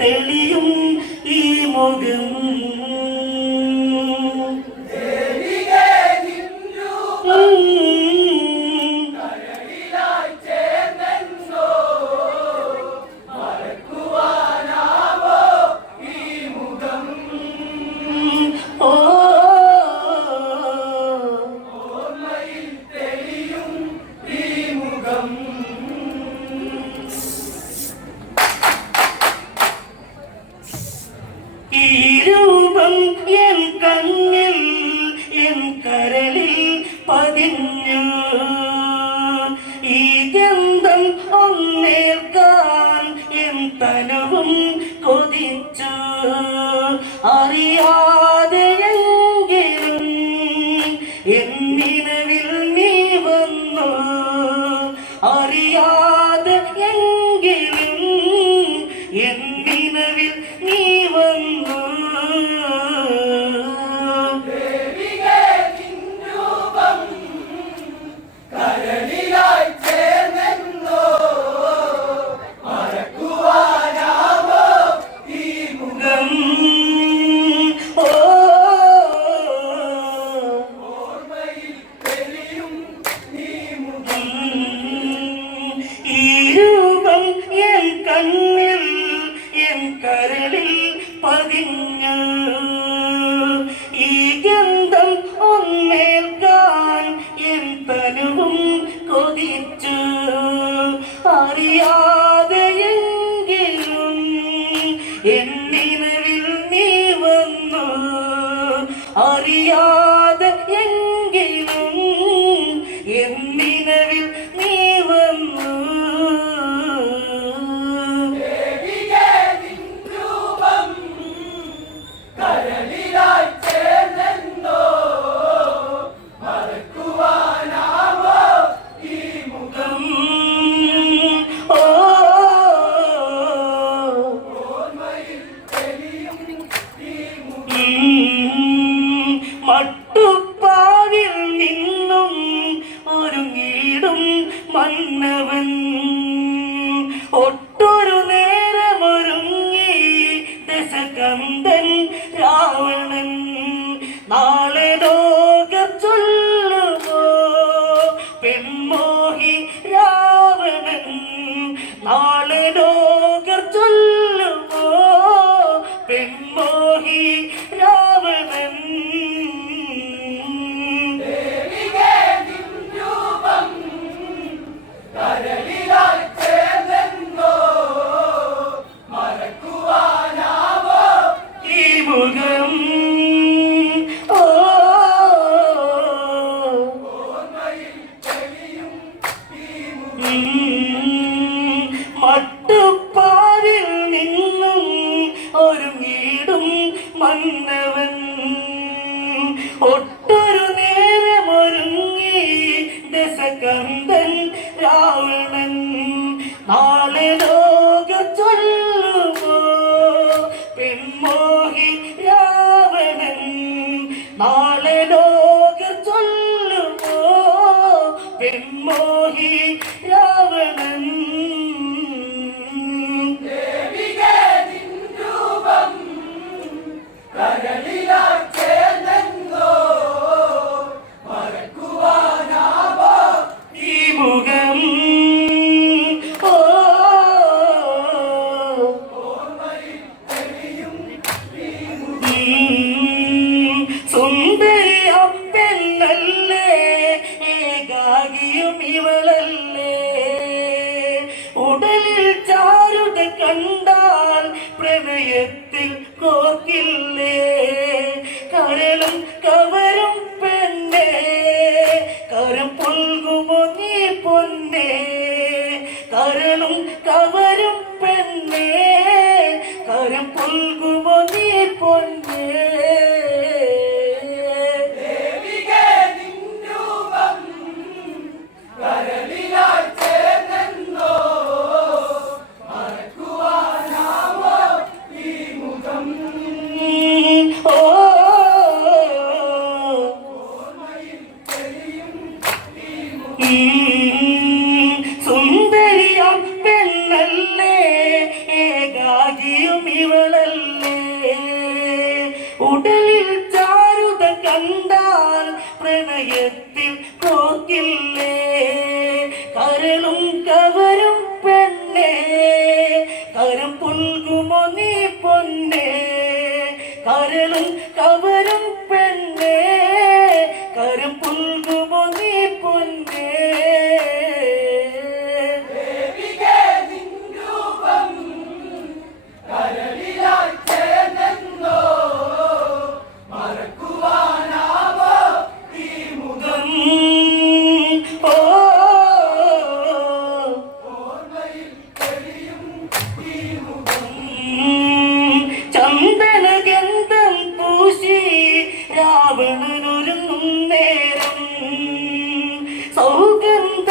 തെളിയും ഈ മുഖം ഈ രൂപം എൻ കണ്ണിൽ എൻ കരളിൽ പതിഞ്ഞു ഈ ഗന്ധം ഒന്നേൽക്കാൻ എൻ തനുവും കൊതിച്ചു അറിയാതെയെങ്കിലും എൻ നിലവിൽ നീ വന്നു അറിയാതെയെങ്കിലും എൻ നിലവിൽ നീ വന്നു കണ്ണിൽ എൻ കരളിൽ പതിഞ്ഞു ഈ ഗന്ധം ഒന്നേൽക്കാൻ എൻ തനുവും കൊതിച്ചു അറിയാതെയെങ്കിലും എൻ നിലവിൽ നീ വന്നു അറിയാതെയെങ്കിലും എൻ നിലവിൽ നീ വന്നു മട്ടുപ്പാവിൽ നിന്നും ഒരുങ്ങിടും മന്നവൻ ഒട്ടൊരു നേരമൊരുങ്ങി ദശകന്ധൻ രാവണൻ നാളെ ലോക ചൊല്ലുമോ പെൺമോഹി രാവണൻ നാളെ ലോക ചൊല്ലുമോ പെൺമോഹി രാവണൻ മട്ടുപ്പാവിൽ നിന്നും ഒരുങ്ങിടും മന്നവൻ ഒട്ടൊരു നേരമൊരുങ്ങി ദശകന്ധൻ രാവണൻ നാളെ ലോക ചൊല്ലുമോ പെൺമോഹി രാവണൻ നാളെ ലോക ചൊല്ലുമോ പെൺമോഹി രാവണൻ സുന്ദരി അപ്പെന്നല്ലേ ഏകാകിയും ഇവളല്ലേ ഉടലിൽ ചാരുത കണ്ടാൽ പ്രണയത്തിൽ കോക്കില്ലേ കരളും കവരും പെണ്ണേ കരം പുൽകുമോ നീ പൊന്നേ കരളും കവരും പെണ്ണേ കരം പുൽകുമോ നീ പൊന്നേ കരളിലായി ചേർന്നോ മറക്കുവാൻ കരം പുൽകുമോ നീ പൊന്നേ കരളും കവരും പെണ്ണേ കരം പുൽകുമോ നീ പൊന്നേ ചന്ദനഗന്ധം പൂശി രാവണനൊരുങ്ങും നേരം സൗഗന്ധങ്ങളേറും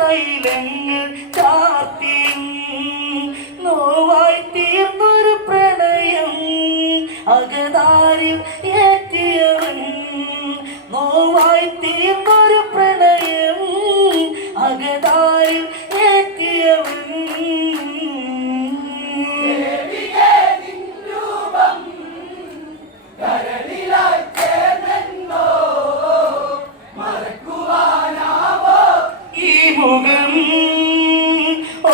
തൈലങ്ങൾ ചാർത്തിയും നോവായി തീർന്നൊരു പ്രണയം അകതാരിൽ ഏറ്റിയവൻ നോവായി തീർന്നൊരു പ്രണയം അകതാരിൽ ഏറ്റിയവൻ മുഖം ഓ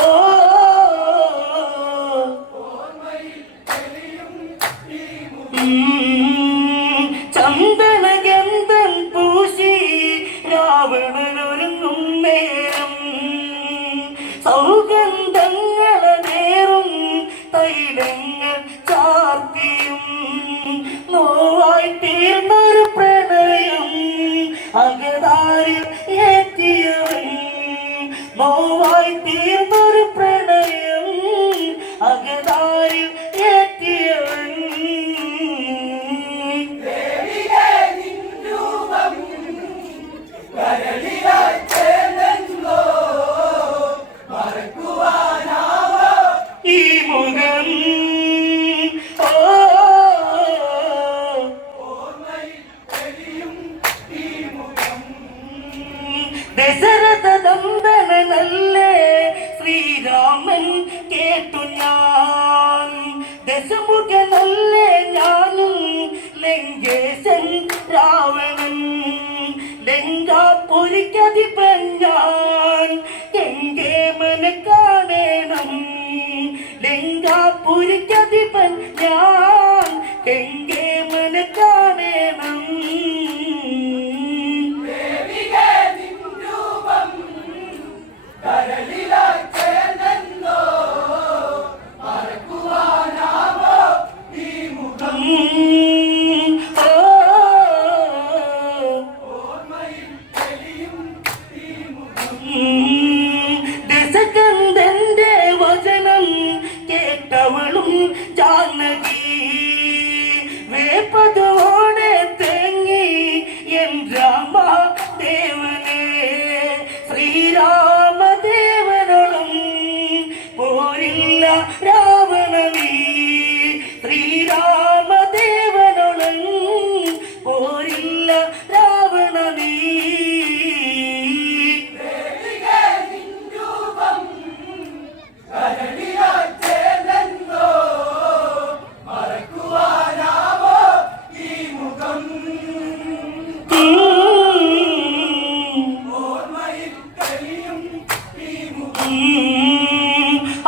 ചന്ദനഗന്ധം പൂശി രാവണനൊരുങ്ങും നേരം സൗഗന്ധങ്ങളേറും തൈലങ്ങൾ ചാർത്തിയും നോവായി തീർന്നൊരു പ്രണയം അകതാരിൽ ഏറ്റിയവൻ നോവായി തീർന്നൊരു പ്രണയം അകതാരിൽ ഏറ്റിയവൻ ഈ മുഖം ഓ ദശരഥ നന്ദനല്ലേ ശ്രീരാമൻ കേട്ടു ഞാൻ ദശമുഖനല്ലേ ഞാനും ലങ്കേശൻ രാവണൻ ലങ്കാപുരിക്കധിപൻ ഞാൻ കെങ്കേമനെ കാണേണം ലങ്കാപുരിക്കധിപൻ ഞാൻ കെങ്കേമനെ കാണേണം ദശകന്ധന്റെ വചനം കേട്ടവളും ജാനകി വേപ്പതോടെ തേങ്ങി എൻ രാമദേവനെ ശ്രീരാമദേവനോളം പോരില്ല രാവണനീ ശ്രീരാമദേവനോളം പോരില്ല രാവണനീ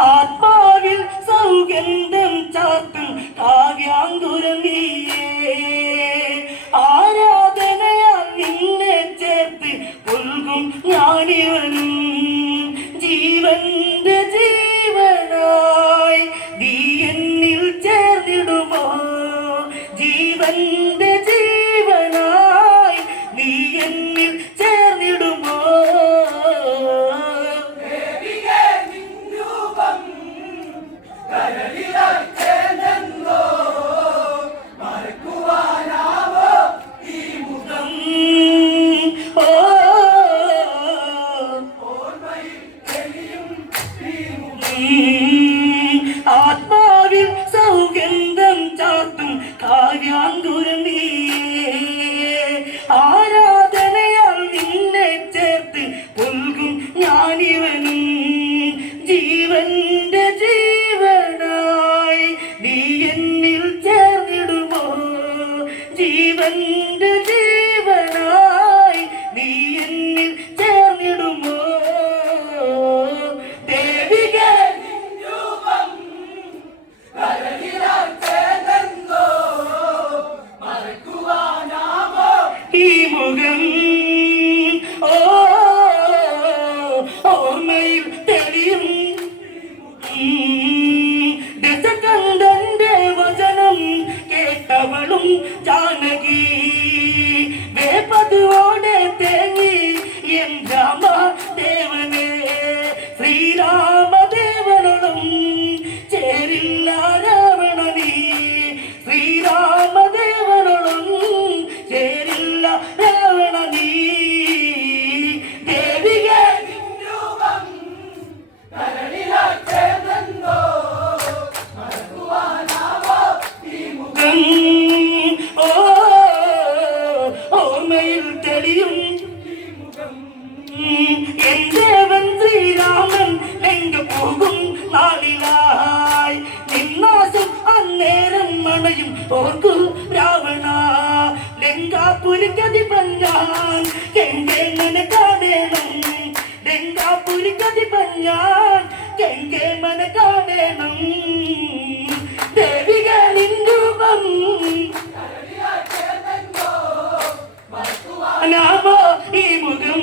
ആത്മാവിൽ സൗഗന്ധം ചാർത്തും കാവ്യാങ്കുരം നീയേ ആരാധനയാൽ നിന്നെ ചേർത്ത് പുൽകും ഞാനിവനും ജീവന്റെ ജീവനായി നീ എന്നിൽ ചേർന്നിടുമോ ജീവന്റെ ജീവനായി നീ എന്നിൽ ചേർന്നിടുമോ ആത്മാവിൽ സൗഗന്ധം ചാർത്തും കാവ്യാങ്കുരം നീയേ ആരാധനയാൽ നിന്നെ ചേർത്ത് പുൽകും ഞാനിവനും ജീവന്റെ ജീവനായി നീ എന്നിൽ ചേർന്നിടുമോ ജീവന്റെ ജീവനായി നീ എന്നിൽ ചേർന്നിടുമോ ദേവികേ ഓർക്കു രാവണ ലങ്കാപുരിക്കധിപൻ ഞാൻ എങ്ങനെ കാണണം ലങ്കാപുരിക്കധിപൻ ഞാൻ എങ്ങനെ കാണണം ദേവികളിൻ രൂപം നാമോ ഈ മുഖം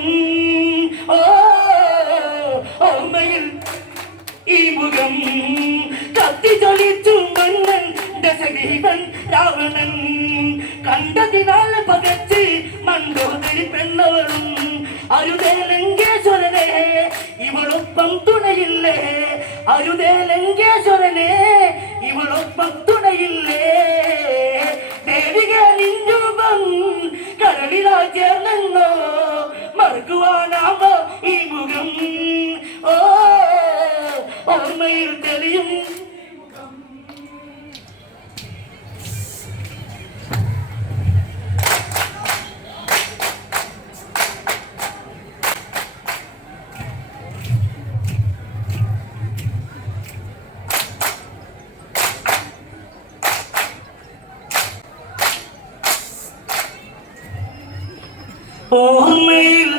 ഓ ഓർമ്മയിൽ ഈ മുഖം കത്തി തൊളിച്ചു മന്നൻ ദശഗീവൻ രാവണൻ കണ്ടതിനാൽ പകച്ച് മണ്ടോദരി പെണ്ണവളും അരുതേ ലങ്കേശ്വരനെ ഇവളൊപ്പം തുണയില്ലേ അരുതേ ലങ്കേശ്വരനെ ഇവളൊപ്പം തുണയില്ലേ ദേവികളിൻ രൂപം കരളിലാ ചേർന്നോ മറക്കുവാനാമോ ഈ മുഖം ഓ ഓർമ്മയിൽ തെളിയും ഓർമ്മയിൽ